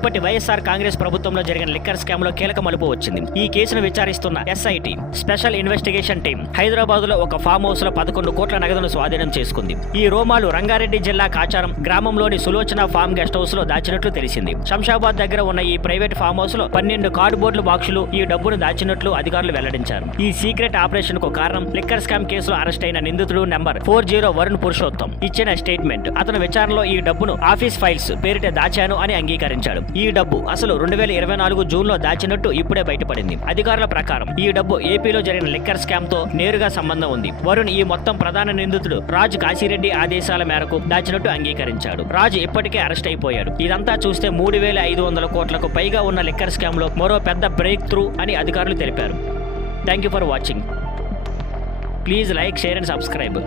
మునుపటి వైఎస్ఆర్ కాంగ్రెస్ ప్రభుత్వంలో జరిగిన లిక్కర్ స్కామ్ లో కీలక మలుపు వచ్చింది. ఈ కేసును విచారిస్తున్న SIT special investigation team Hyderabad లో ఒక ఫామ్ హౌస్ లో 11 కోట్ల నగదును స్వాధీనం చేసుకుంది. ఈ రోమాలు రంగారెడ్డి జిల్లా కాచారం గ్రామంలోని సులోచన ఫామ్ గెస్ట్ హౌస్ లో దాచినట్లు తెలిసింది. శంషాబాద్ దగ్గర ఉన్న ఈ ప్రైవేట్ ఫామ్ హౌస్ లో 12 కార్డుబోర్డుల బాక్సులు ఈ డబ్బును దాచినట్లు అధికారులు వెల్లడించారు. ఈ సీక్రెట్ ఆపరేషన్ కు కారణం లిక్కర్ స్కామ్ కేసులో అరెస్ట్ అయిన నిందితుడు నెంబర్ 40 వరుణ్ పురుషోత్తం ఇచ్చిన స్టేట్మెంట్. అతను విచారణలో ఈ డబ్బును ఆఫీస్ ఫైల్స్ పేరిట దాచాను అని అంగీకరించాడు. ఈ డబ్బు అసలు 2024 జూన్ లో దాచినట్టు ఇప్పుడే బయటపడింది. అధికారుల ప్రకారం ఈ డబ్బు ఏపీలో జరిగిన లిక్కర్ స్కామ్ తో నేరుగా సంబంధం ఉంది. వరుణ్ ఈ మొత్తం ప్రధాన నిందితుడు రాజ్ కాశీరెడ్డి ఆదేశాల మేరకు దాచినట్టు అంగీకరించాడు. రాజ్ ఇప్పటికే అరెస్ట్ అయిపోయాడు. ఇదంతా చూస్తే 3500 కోట్లకు పైగా ఉన్న లిక్కర్ స్కామ్ లో మరో పెద్ద బ్రేక్ త్రూ అని అధికారులు తెలిపారు. Thank you for watching. Please like, share and subscribe.